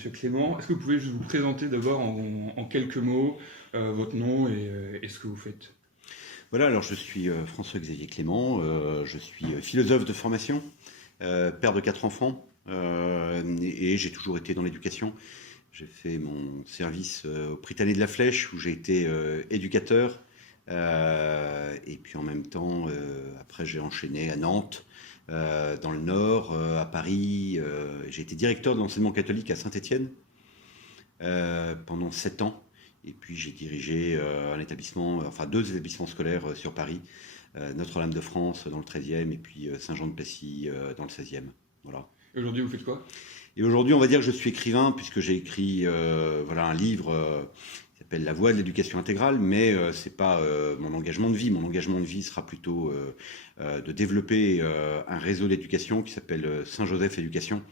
Monsieur Clément. Est-ce que vous pouvez juste vous présenter d'abord en quelques mots votre nom et ce que vous faites? Voilà, alors je suis François-Xavier Clément, je suis philosophe de formation, père de 4 enfants, et j'ai toujours été dans l'éducation. J'ai fait mon service au Prytanée de la Flèche, où j'ai été éducateur, et puis en même temps, après j'ai enchaîné à Nantes, dans le Nord, à Paris. J'ai été directeur de l'enseignement catholique à Saint-Étienne pendant 7 ans. Et puis j'ai dirigé un établissement, enfin 2 établissements scolaires sur Paris, Notre-Dame de France dans le 13e et puis Saint-Jean-de-Passy dans le 16e. Voilà. Et aujourd'hui, vous faites quoi? Et aujourd'hui, on va dire que je suis écrivain puisque j'ai écrit voilà, un livre qui s'appelle La Voie de l'éducation intégrale, mais c'est pas mon engagement de vie. Mon engagement de vie sera plutôt de développer un réseau d'éducation qui s'appelle Saint-Joseph Éducation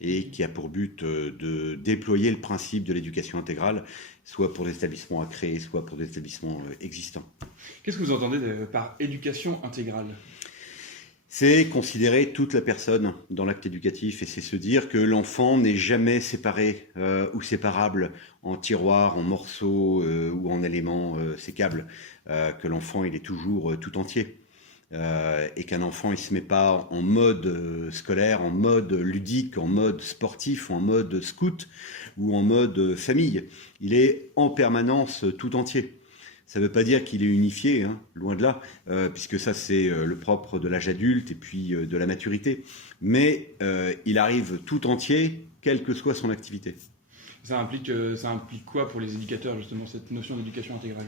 et qui a pour but de déployer le principe de l'éducation intégrale, soit pour des établissements à créer, soit pour des établissements existants. Qu'est-ce que vous entendez par éducation intégrale? C'est considérer toute la personne dans l'acte éducatif et c'est se dire que l'enfant n'est jamais séparé ou séparable en tiroirs, en morceaux ou en éléments sécables, que l'enfant il est toujours tout entier. Et qu'un enfant il se met pas en mode scolaire, en mode ludique, en mode sportif, en mode scout ou en mode famille. Il est en permanence tout entier. Ça ne veut pas dire qu'il est unifié, hein, loin de là, puisque ça c'est le propre de l'âge adulte et puis de la maturité. Mais il arrive tout entier, quelle que soit son activité. Ça implique quoi pour les éducateurs, justement, cette notion d'éducation intégrale?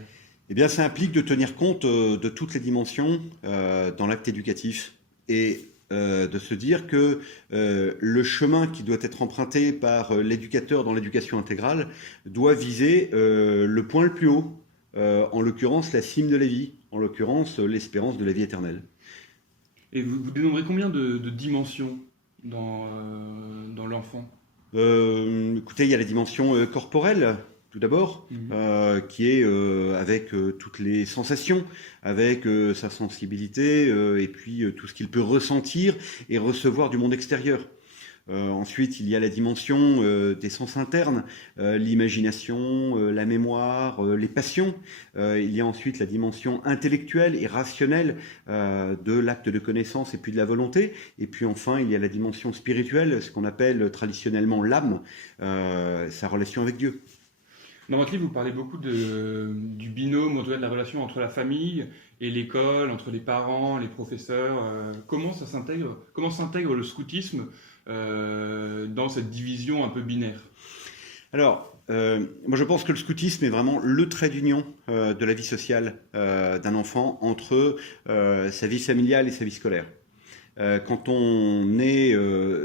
Eh bien, ça implique de tenir compte de toutes les dimensions dans l'acte éducatif et de se dire que le chemin qui doit être emprunté par l'éducateur dans l'éducation intégrale doit viser le point le plus haut, en l'occurrence la cime de la vie, en l'occurrence l'espérance de la vie éternelle. Et vous dénombrez combien de dimensions dans l'enfant? Écoutez, il y a la dimension corporelle, tout d'abord, qui est avec toutes les sensations, avec sa sensibilité, et puis tout ce qu'il peut ressentir et recevoir du monde extérieur. Ensuite, il y a la dimension des sens internes, l'imagination, la mémoire, les passions. Il y a ensuite la dimension intellectuelle et rationnelle de l'acte de connaissance et puis de la volonté. Et puis enfin, il y a la dimension spirituelle, ce qu'on appelle traditionnellement l'âme, sa relation avec Dieu. Dans votre livre, vous parlez beaucoup du binôme, en tout cas de la relation entre la famille et l'école, entre les parents, les professeurs. Comment s'intègre le scoutisme dans cette division un peu binaire? Alors, moi je pense que le scoutisme est vraiment le trait d'union de la vie sociale d'un enfant entre sa vie familiale et sa vie scolaire. Quand on est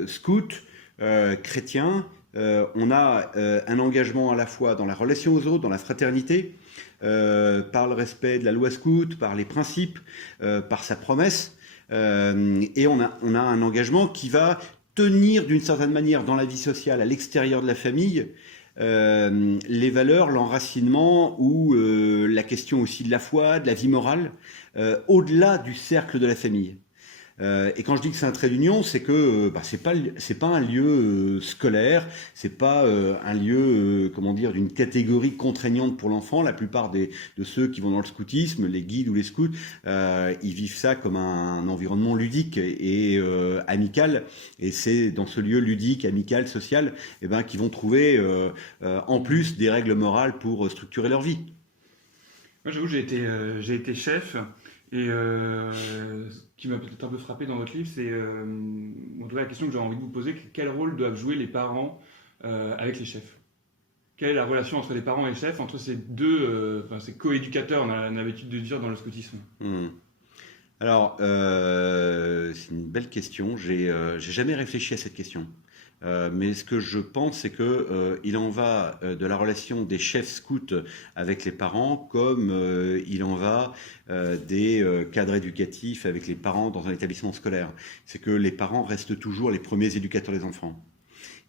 scout, chrétien, on a un engagement à la fois dans la relation aux autres, dans la fraternité, par le respect de la loi scout, par les principes, par sa promesse, et on a un engagement qui va tenir d'une certaine manière dans la vie sociale, à l'extérieur de la famille, les valeurs, l'enracinement ou la question aussi de la foi, de la vie morale, au-delà du cercle de la famille. Et quand je dis que c'est un trait d'union, c'est que c'est pas un lieu scolaire, c'est pas un lieu comment dire d'une catégorie contraignante pour l'enfant. La plupart de ceux qui vont dans le scoutisme, les guides ou les scouts, ils vivent ça comme un environnement ludique et amical. Et c'est dans ce lieu ludique, amical, social, qu'ils vont trouver en plus des règles morales pour structurer leur vie. Moi, j'avoue, j'ai été chef. Et ce qui m'a peut-être un peu frappé dans votre livre, c'est en tout cas la question que j'ai envie de vous poser, quel rôle doivent jouer les parents avec les chefs? Quelle est la relation entre les parents et les chefs, entre ces deux, ces co-éducateurs, on a l'habitude de dire dans le scoutisme? Alors, c'est une belle question. J'ai jamais réfléchi à cette question. Mais ce que je pense, c'est que il en va de la relation des chefs scouts avec les parents comme il en va des cadres éducatifs avec les parents dans un établissement scolaire. C'est que les parents restent toujours les premiers éducateurs des enfants.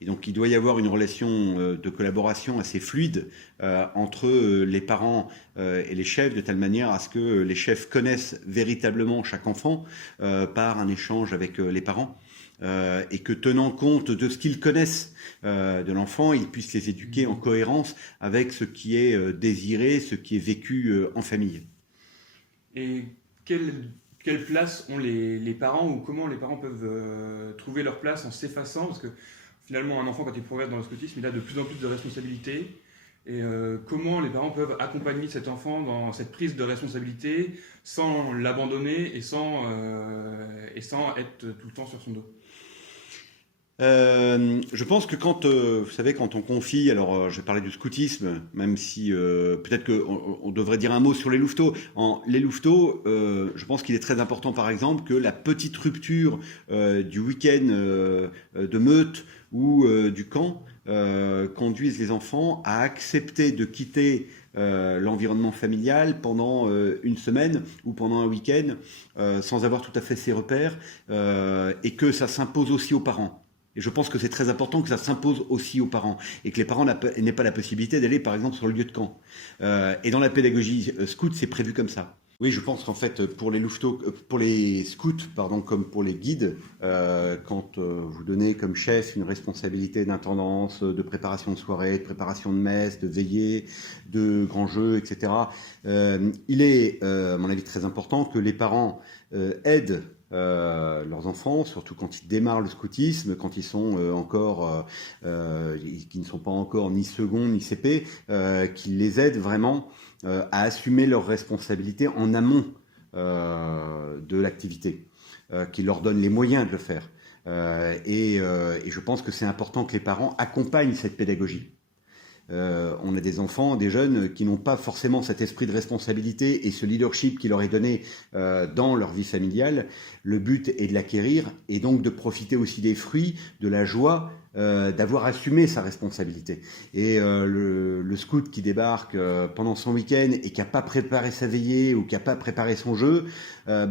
Et donc, il doit y avoir une relation de collaboration assez fluide entre les parents et les chefs, de telle manière à ce que les chefs connaissent véritablement chaque enfant par un échange avec les parents. Et que tenant compte de ce qu'ils connaissent de l'enfant, ils puissent les éduquer en cohérence avec ce qui est désiré, ce qui est vécu en famille. Et quelle place ont les parents, ou comment les parents peuvent trouver leur place en s'effaçant? Parce que finalement, un enfant, quand il progresse dans le scoutisme, il a de plus en plus de responsabilités. Et comment les parents peuvent accompagner cet enfant dans cette prise de responsabilité sans l'abandonner et sans être tout le temps sur son dos? Je pense que quand, vous savez, quand on confie, alors je vais parler du scoutisme, même si peut-être qu'on devrait dire un mot sur les louveteaux. Les louveteaux, je pense qu'il est très important, par exemple, que la petite rupture du week-end de meute ou du camp conduise les enfants à accepter de quitter l'environnement familial pendant une semaine ou pendant un week-end sans avoir tout à fait ses repères et que ça s'impose aussi aux parents. Et je pense que c'est très important que ça s'impose aussi aux parents et que les parents n'aient pas la possibilité d'aller, par exemple, sur le lieu de camp. Et dans la pédagogie scout, c'est prévu comme ça. Oui, je pense qu'en fait, pour les louveteaux, pour les scouts, pardon, comme pour les guides, quand vous donnez comme chef une responsabilité d'intendance, de préparation de soirée, de préparation de messe, de veillée, de grands jeux, etc., il est, à mon avis, très important que les parents aident leurs enfants, surtout quand ils démarrent le scoutisme, quand ils sont qui ne sont pas encore ni second ni CP, qu'ils les aident vraiment à assumer leurs responsabilités en amont de l'activité, qu'ils leur donnent les moyens de le faire. Et je pense que c'est important que les parents accompagnent cette pédagogie. On a des enfants, des jeunes qui n'ont pas forcément cet esprit de responsabilité et ce leadership qui leur est donné dans leur vie familiale. Le but est de l'acquérir et donc de profiter aussi des fruits, de la joie d'avoir assumé sa responsabilité. Et le scout qui débarque pendant son week-end et qui n'a pas préparé sa veillée ou qui n'a pas préparé son jeu,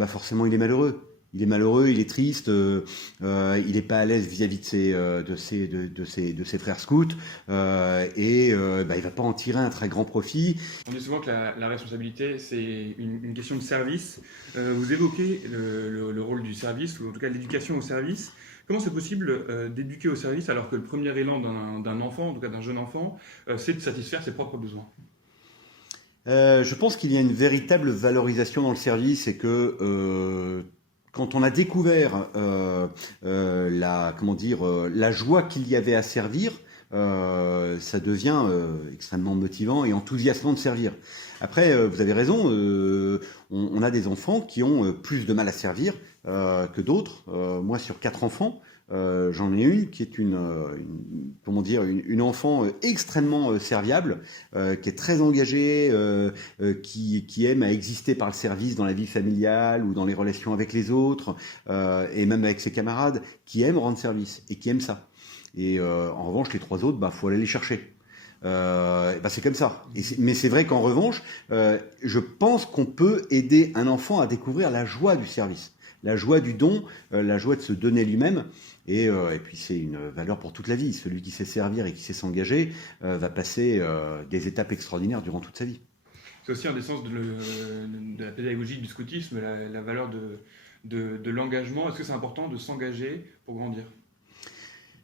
forcément il est malheureux. Il est malheureux, il est triste, il n'est pas à l'aise vis-à-vis de ses frères scouts il ne va pas en tirer un très grand profit. On dit souvent que la responsabilité, c'est une question de service. Vous évoquez le rôle du service, ou en tout cas l'éducation au service. Comment c'est possible d'éduquer au service alors que le premier élan d'un enfant, en tout cas d'un jeune enfant, c'est de satisfaire ses propres besoins? Je pense qu'il y a une véritable valorisation dans le service et que quand on a découvert la joie qu'il y avait à servir, ça devient extrêmement motivant et enthousiasmant de servir. Après, vous avez raison, on a des enfants qui ont plus de mal à servir que d'autres. Moi, sur 4 enfants, j'en ai une qui est une enfant extrêmement serviable, qui est très engagée, qui aime à exister par le service dans la vie familiale ou dans les relations avec les autres, et même avec ses camarades, qui aime rendre service et qui aime ça. Et en revanche, les 3 autres, faut aller les chercher. C'est comme ça. Mais c'est vrai qu'en revanche, je pense qu'on peut aider un enfant à découvrir la joie du service, la joie du don, la joie de se donner lui-même. Et puis c'est une valeur pour toute la vie. Celui qui sait servir et qui sait s'engager va passer des étapes extraordinaires durant toute sa vie. C'est aussi un des sens de la pédagogie du scoutisme, la valeur de l'engagement. Est-ce que c'est important de s'engager pour grandir?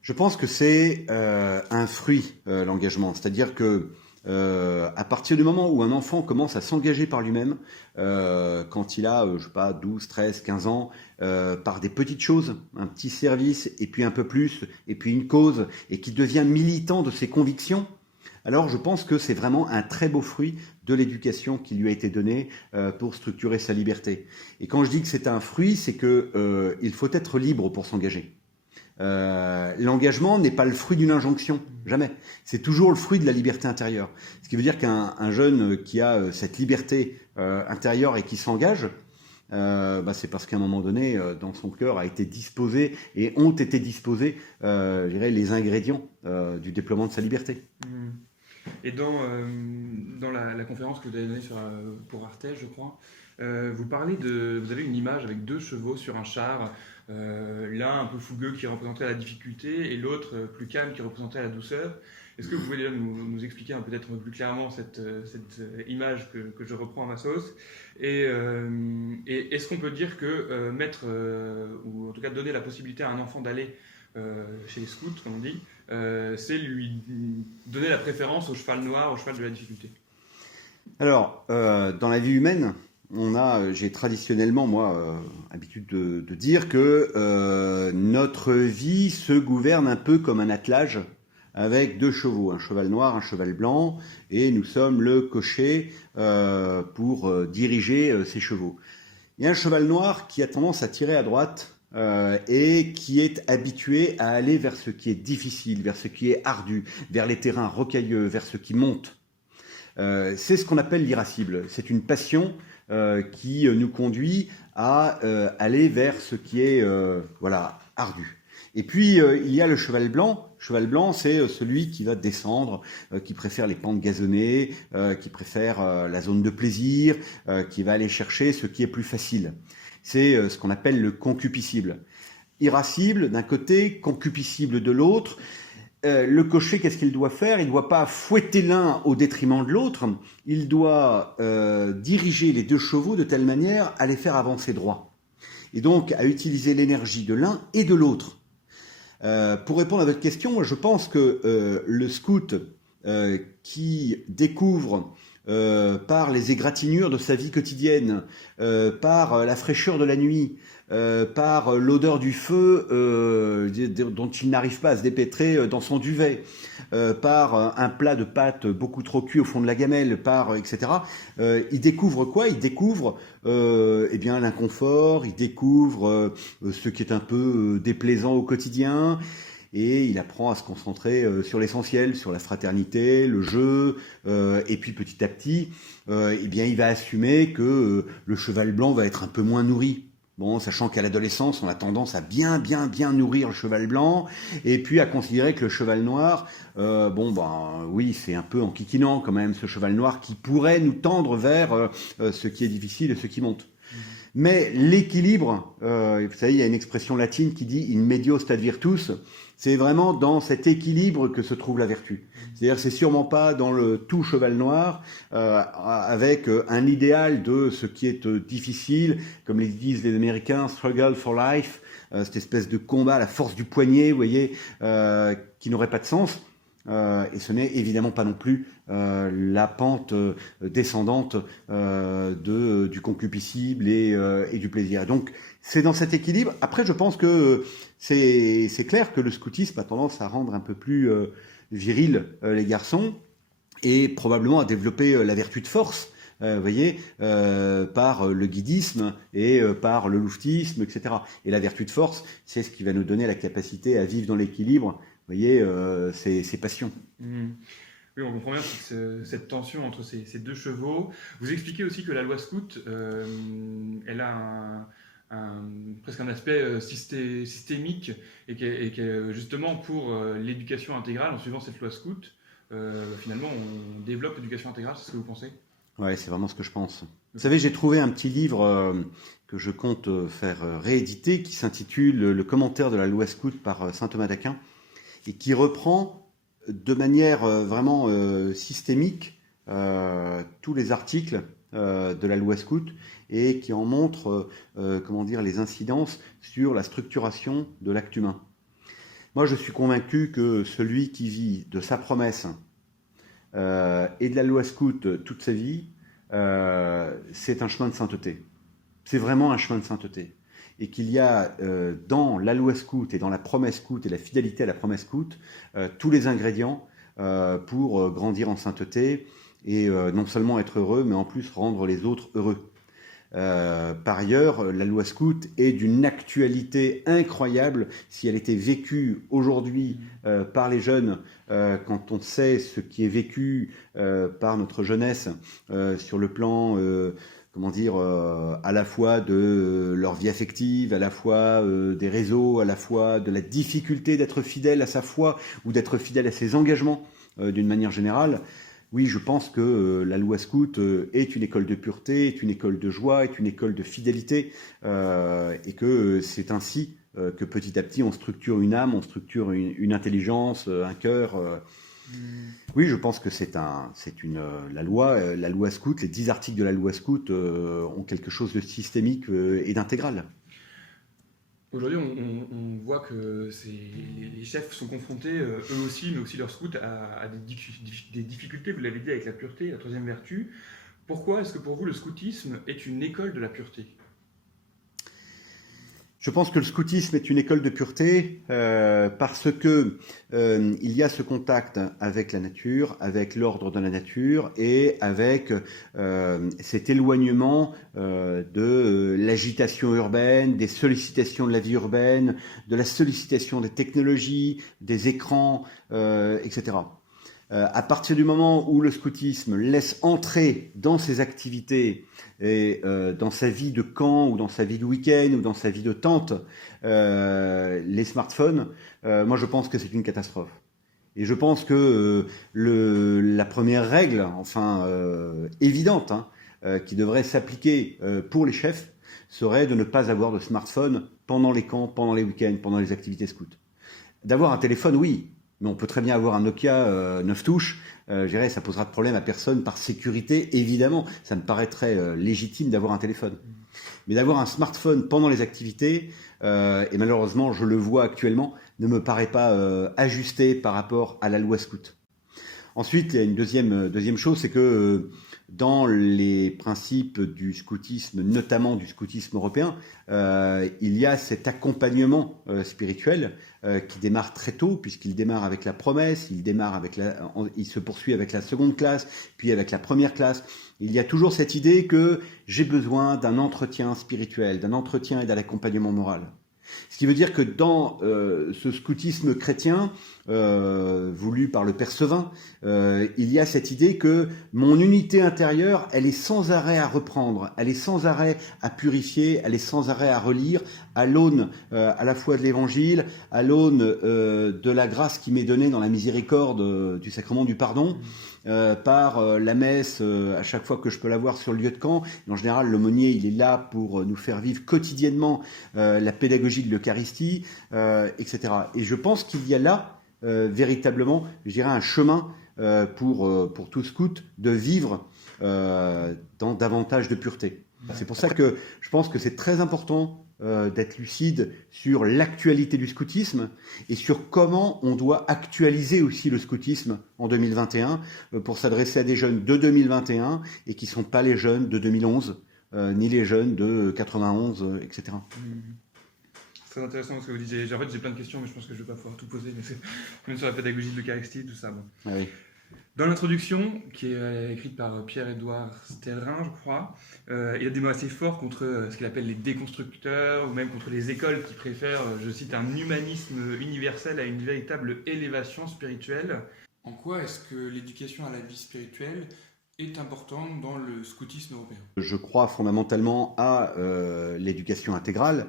Je pense que c'est un fruit, l'engagement. C'est-à-dire que à partir du moment où un enfant commence à s'engager par lui-même, quand il a, 12, 13, 15 ans, par des petites choses, un petit service, et puis un peu plus, et puis une cause, et qui devient militant de ses convictions, alors je pense que c'est vraiment un très beau fruit de l'éducation qui lui a été donnée pour structurer sa liberté. Et quand je dis que c'est un fruit, c'est que il faut être libre pour s'engager. L'engagement n'est pas le fruit d'une injonction, jamais. C'est toujours le fruit de la liberté intérieure. Ce qui veut dire qu'un jeune qui a cette liberté intérieure et qui s'engage, c'est parce qu'à un moment donné, dans son cœur a été disposé et ont été disposés, je dirais, les ingrédients du déploiement de sa liberté. Et dans la conférence que vous avez donnée pour Artege, je crois, vous avez une image avec 2 chevaux sur un char l'un un peu fougueux qui représenterait la difficulté et l'autre plus calme qui représenterait la douceur. Est-ce que vous pouvez déjà nous expliquer peut-être un peu plus clairement cette image que je reprends à ma sauce et est-ce qu'on peut dire que mettre, ou en tout cas donner la possibilité à un enfant d'aller chez les scouts, comme on dit, c'est lui donner la préférence au cheval noir, au cheval de la difficulté? Alors, dans la vie humaine, j'ai traditionnellement, moi, habitude de dire que notre vie se gouverne un peu comme un attelage avec 2 chevaux, un cheval noir, un cheval blanc, et nous sommes le cocher pour diriger ces chevaux. Il y a un cheval noir qui a tendance à tirer à droite et qui est habitué à aller vers ce qui est difficile, vers ce qui est ardu, vers les terrains rocailleux, vers ce qui monte. C'est ce qu'on appelle l'irascible. C'est une passion qui nous conduit à aller vers ce qui est ardu. Et puis il y a le cheval blanc. Le cheval blanc, c'est celui qui va descendre, qui préfère les pentes gazonnées, qui préfère la zone de plaisir, qui va aller chercher ce qui est plus facile. C'est ce qu'on appelle le concupiscible. Irascible d'un côté, concupiscible de l'autre. Le cocher, qu'est-ce qu'il doit faire? Il ne doit pas fouetter l'un au détriment de l'autre. Il doit diriger les 2 chevaux de telle manière à les faire avancer droit. Et donc à utiliser l'énergie de l'un et de l'autre. Pour répondre à votre question, moi, je pense que le scout qui découvre par les égratignures de sa vie quotidienne, par la fraîcheur de la nuit, par l'odeur du feu dont il n'arrive pas à se dépêtrer dans son duvet, par un plat de pâtes beaucoup trop cuit au fond de la gamelle, etc. Il découvre quoi? Il découvre l'inconfort, il découvre ce qui est un peu déplaisant au quotidien. Et il apprend à se concentrer sur l'essentiel, sur la fraternité, le jeu, et puis petit à petit, il va assumer que le cheval blanc va être un peu moins nourri. Bon, sachant qu'à l'adolescence, on a tendance à bien nourrir le cheval blanc, et puis à considérer que le cheval noir, oui, c'est un peu enquiquinant quand même, ce cheval noir qui pourrait nous tendre vers ce qui est difficile et ce qui monte. Mais l'équilibre, vous savez, il y a une expression latine qui dit « in medio stat virtus », c'est vraiment dans cet équilibre que se trouve la vertu. C'est-à-dire c'est sûrement pas dans le tout cheval noir, avec un idéal de ce qui est difficile, comme les disent les Américains, « struggle for life », cette espèce de combat à la force du poignet, vous voyez, qui n'aurait pas de sens. Et ce n'est évidemment pas non plus la pente descendante du concupiscible et du plaisir. Donc c'est dans cet équilibre. Après, je pense que c'est clair que le scoutisme a tendance à rendre un peu plus viril les garçons et probablement à développer la vertu de force. Vous voyez, par le guidisme et par le louvetisme, etc. Et la vertu de force, c'est ce qui va nous donner la capacité à vivre dans l'équilibre. Vous voyez, ces passions. Oui, on comprend bien cette tension entre ces 2 chevaux. Vous expliquez aussi que la loi scout, elle a presque un aspect systémique et que justement pour l'éducation intégrale, en suivant cette loi scout, finalement on développe l'éducation intégrale, c'est ce que vous pensez? Ouais, c'est vraiment ce que je pense. Vous savez, j'ai trouvé un petit livre que je compte faire rééditer qui s'intitule « Le commentaire de la loi scout par saint Thomas d'Aquin » et qui reprend de manière vraiment systémique tous les articles de la loi scout et qui en montre les incidences sur la structuration de l'acte humain. Moi, je suis convaincu que celui qui vit de sa promesse et de la loi scout toute sa vie, c'est un chemin de sainteté. C'est vraiment un chemin de sainteté. Et qu'il y a dans la loi scout et dans la promesse scout et la fidélité à la promesse scout tous les ingrédients pour grandir en sainteté et non seulement être heureux, mais en plus rendre les autres heureux. Par ailleurs, la loi scout est d'une actualité incroyable si elle était vécue aujourd'hui par les jeunes, quand on sait ce qui est vécu par notre jeunesse sur le plan à la fois de leur vie affective, à la fois des réseaux, à la fois de la difficulté d'être fidèle à sa foi ou d'être fidèle à ses engagements d'une manière générale. Oui, je pense que la loi scout est une école de pureté, est une école de joie, est une école de fidélité, et que c'est ainsi que petit à petit on structure une âme, on structure une intelligence, un cœur. Oui, je pense que la loi scout, les 10 articles de la loi scout ont quelque chose de systémique et d'intégral. Aujourd'hui, on voit que les chefs sont confrontés, eux aussi, mais aussi leurs scouts, à des difficultés, vous l'avez dit, avec la pureté, la troisième vertu. Pourquoi est-ce que pour vous, le scoutisme est une école de la pureté ? Je pense que le scoutisme est une école de pureté parce que il y a ce contact avec la nature, avec l'ordre de la nature et avec cet éloignement de l'agitation urbaine, des sollicitations de la vie urbaine, de la sollicitation des technologies, des écrans, etc. À partir du moment où le scoutisme laisse entrer dans ses activités et dans sa vie de camp ou dans sa vie de week-end ou dans sa vie de tente, les smartphones, moi je pense que c'est une catastrophe. Et je pense que la première règle, enfin évidente, qui devrait s'appliquer pour les chefs, serait de ne pas avoir de smartphone pendant les camps, pendant les week-ends, pendant les activités scouts. D'avoir un téléphone, oui, mais on peut très bien avoir un Nokia 9 touches. Je dirais, ça posera de problème à personne par sécurité, évidemment. Ça me paraîtrait légitime d'avoir un téléphone. Mais d'avoir un smartphone pendant les activités, et malheureusement, je le vois actuellement, ne me paraît pas ajusté par rapport à la loi scout. Ensuite, il y a une deuxième chose, c'est que dans les principes du scoutisme, notamment du scoutisme européen, il y a cet accompagnement spirituel qui démarre très tôt, puisqu'il démarre avec la promesse, il se poursuit avec la seconde classe, puis avec la première classe. Il y a toujours cette idée que j'ai besoin d'un entretien spirituel, d'un entretien et d'un accompagnement moral. Ce qui veut dire que dans ce scoutisme chrétien voulu par le Père Sevin, il y a cette idée que mon unité intérieure, elle est sans arrêt à reprendre, elle est sans arrêt à purifier, elle est sans arrêt à relire, à l'aune à la fois de l'Évangile, à l'aune de la grâce qui m'est donnée dans la miséricorde du sacrement du pardon, par la messe à chaque fois que je peux la voir sur le lieu de camp. Et en général, l'aumônier, il est là pour nous faire vivre quotidiennement la pédagogie de l'Eucharistie, etc. Et je pense qu'il y a là véritablement, je dirais, un chemin pour tout scout de vivre dans davantage de pureté. C'est pour ça que je pense que c'est très important d'être lucide sur l'actualité du scoutisme et sur comment on doit actualiser aussi le scoutisme en 2021 pour s'adresser à des jeunes de 2021 et qui ne sont pas les jeunes de 2011 ni les jeunes de 91, etc. C'est très intéressant ce que vous disiez. En fait, j'ai plein de questions, mais je pense que je ne vais pas pouvoir tout poser. Mais c'est même sur la pédagogie de l'Eucharistie, tout ça. Bon. Ah oui. Dans l'introduction, qui est écrite par Pierre-Édouard Sterrin, je crois, il y a des mots assez forts contre ce qu'il appelle les déconstructeurs, ou même contre les écoles qui préfèrent, je cite, un humanisme universel à une véritable élévation spirituelle. En quoi est-ce que l'éducation à la vie spirituelle est importante dans le scoutisme européen ? Je crois fondamentalement à l'éducation intégrale.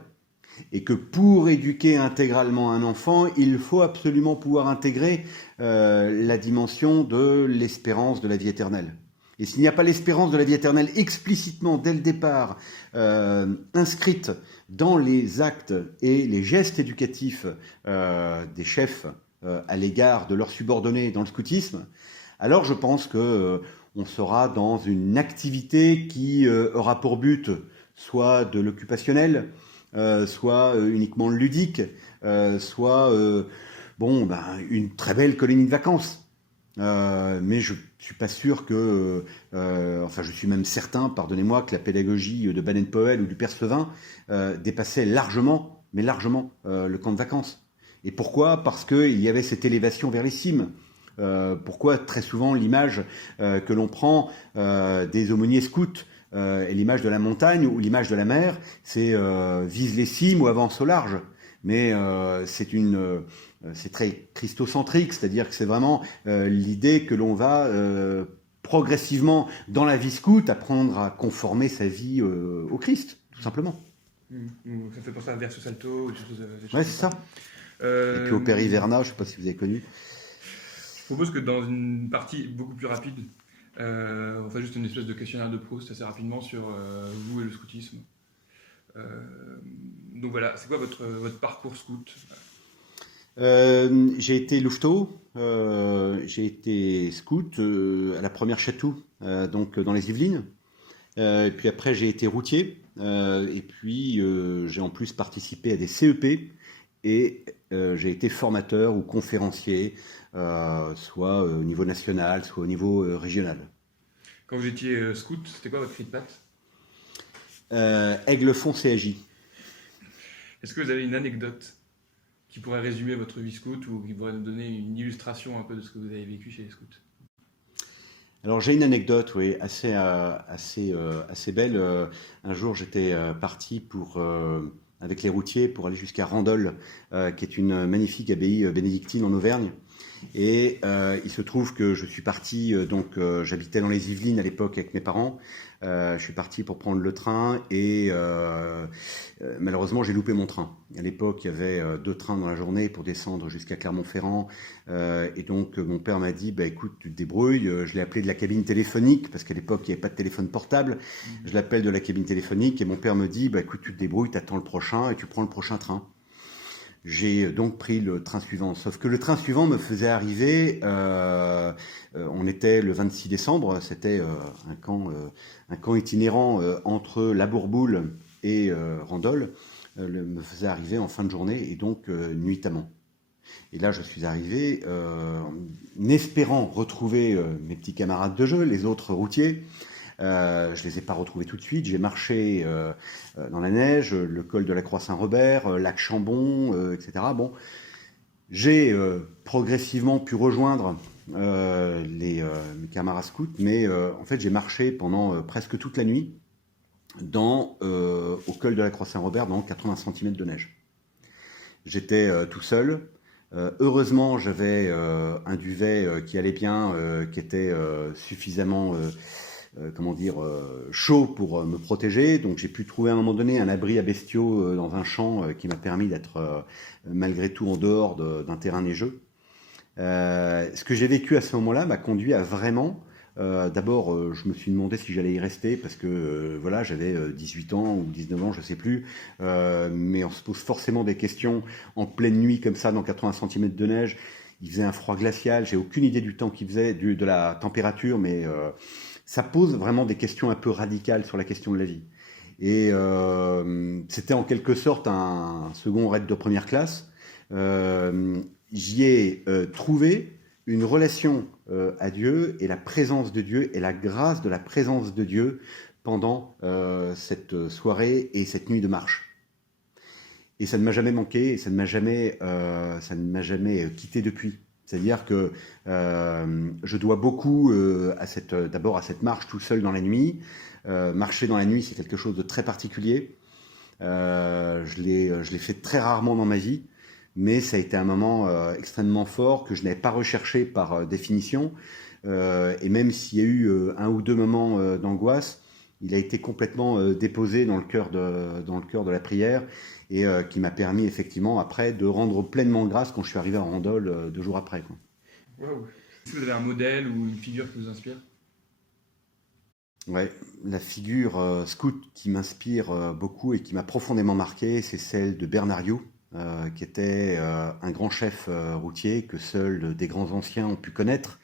Et que pour éduquer intégralement un enfant, il faut absolument pouvoir intégrer la dimension de l'espérance de la vie éternelle. Et s'il n'y a pas l'espérance de la vie éternelle explicitement dès le départ inscrite dans les actes et les gestes éducatifs des chefs à l'égard de leurs subordonnés dans le scoutisme, alors je pense qu'on sera dans une activité qui aura pour but soit de l'occupationnel, soit uniquement ludique, soit une très belle colonie de vacances. Mais je suis pas sûr que, je suis même certain, pardonnez-moi, que la pédagogie de Baden-Powell ou du Père Sevin dépassait largement le camp de vacances. Et pourquoi ? Parce qu'il y avait cette élévation vers les cimes. Pourquoi très souvent l'image que l'on prend des aumôniers scouts et l'image de la montagne ou l'image de la mer, c'est vise les cimes ou avance au large. Mais c'est très christocentrique, c'est-à-dire que c'est vraiment l'idée que l'on va progressivement dans la vie scout apprendre à conformer sa vie au Christ, tout simplement. Ça fait penser à Versus Alto ou des choses ouais, c'est ça. Et puis au Père Hiverna, je ne sais pas si vous avez connu. Je propose que dans une partie beaucoup plus rapide, on fait juste une espèce de questionnaire de Proust assez rapidement sur vous et le scoutisme. Donc voilà, c'est quoi votre parcours scout? J'ai été louveteau, j'ai été scout à la première Chatou, donc dans les Yvelines. Et puis après, j'ai été routier. Et puis, j'ai en plus participé à des CEP. Et j'ai été formateur ou conférencier, soit au niveau national, soit au niveau régional. Quand vous étiez scout, c'était quoi votre cri de patte? Aigle foncé agit. Est-ce que vous avez une anecdote qui pourrait résumer votre vie scout ou qui pourrait nous donner une illustration un peu de ce que vous avez vécu chez les scouts? Alors j'ai une anecdote, oui, assez belle. Un jour, j'étais parti avec les routiers pour aller jusqu'à Randol, qui est une magnifique abbaye bénédictine en Auvergne. Et il se trouve que je suis parti, j'habitais dans les Yvelines à l'époque avec mes parents. Je suis parti pour prendre le train et malheureusement j'ai loupé mon train. À l'époque il y avait 2 trains dans la journée pour descendre jusqu'à Clermont-Ferrand. Et donc mon père m'a dit bah écoute tu te débrouilles. Je l'ai appelé de la cabine téléphonique parce qu'à l'époque il n'y avait pas de téléphone portable. Je l'appelle de la cabine téléphonique et mon père me dit bah écoute tu te débrouilles, t'attends le prochain et tu prends le prochain train. J'ai donc pris le train suivant. Sauf que le train suivant me faisait arriver, on était le 26 décembre, c'était un camp itinérant entre La Bourboule et Randol, me faisait arriver en fin de journée et donc nuitamment. Et là, je suis arrivé en espérant retrouver mes petits camarades de jeu, les autres routiers. Je les ai pas retrouvés tout de suite. J'ai marché dans la neige, le col de la Croix-Saint-Robert, lac Chambon, etc. Bon, j'ai progressivement pu rejoindre mes camarades scouts, mais en fait, j'ai marché pendant presque toute la nuit au col de la Croix-Saint-Robert dans 80 cm de neige. J'étais tout seul. Heureusement, j'avais un duvet qui allait bien, qui était suffisamment chaud pour me protéger. Donc j'ai pu trouver à un moment donné un abri à bestiaux dans un champ qui m'a permis d'être malgré tout en dehors d'un terrain neigeux. Ce que j'ai vécu à ce moment-là m'a conduit à vraiment... D'abord, je me suis demandé si j'allais y rester parce que voilà, j'avais 18 ans ou 19 ans, je sais plus. Mais on se pose forcément des questions en pleine nuit comme ça, dans 80 cm de neige. Il faisait un froid glacial. J'ai aucune idée du temps qu'il faisait, de la température, mais ça pose vraiment des questions un peu radicales sur la question de la vie. Et c'était en quelque sorte un second raid de première classe. J'y ai trouvé une relation à Dieu et la présence de Dieu et la grâce de la présence de Dieu pendant cette soirée et cette nuit de marche. Et ça ne m'a jamais manqué et ça ne m'a jamais quitté depuis. C'est-à-dire que je dois beaucoup d'abord à cette marche tout seul dans la nuit. Marcher dans la nuit, c'est quelque chose de très particulier. Je l'ai fait très rarement dans ma vie. Mais ça a été un moment extrêmement fort que je n'avais pas recherché par définition. Et même s'il y a eu un ou deux moments d'angoisse, il a été complètement déposé dans le cœur de la prière et qui m'a permis effectivement après de rendre pleinement grâce quand je suis arrivé à Randol 2 jours après. Quoi. Wow. Est-ce que vous avez un modèle ou une figure qui vous inspire? Ouais, la figure scout qui m'inspire beaucoup et qui m'a profondément marqué, c'est celle de Bernard Hioux. Qui était un grand chef routier que seuls des grands anciens ont pu connaître.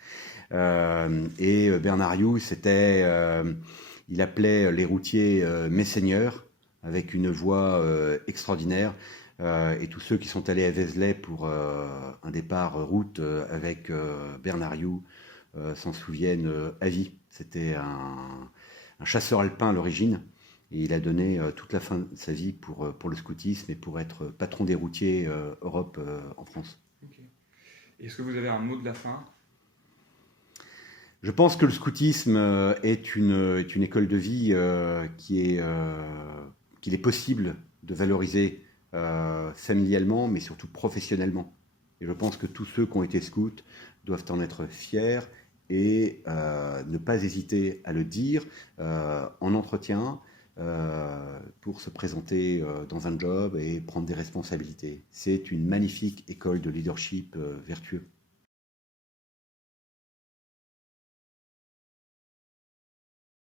Et Bernard Hioux, il appelait les routiers mes seigneurs, avec une voix extraordinaire. Et tous ceux qui sont allés à Vézelay pour un départ route avec Bernard Hioux s'en souviennent à vie. C'était un chasseur alpin à l'origine. Et il a donné toute la fin de sa vie pour le scoutisme et pour être patron des routiers Europe en France. Okay. Est-ce que vous avez un mot de la fin? Je pense que le scoutisme est une école de vie qu'il est possible de valoriser familialement, mais surtout professionnellement. Et je pense que tous ceux qui ont été scouts doivent en être fiers et ne pas hésiter à le dire en entretien, pour se présenter dans un job et prendre des responsabilités. C'est une magnifique école de leadership vertueux.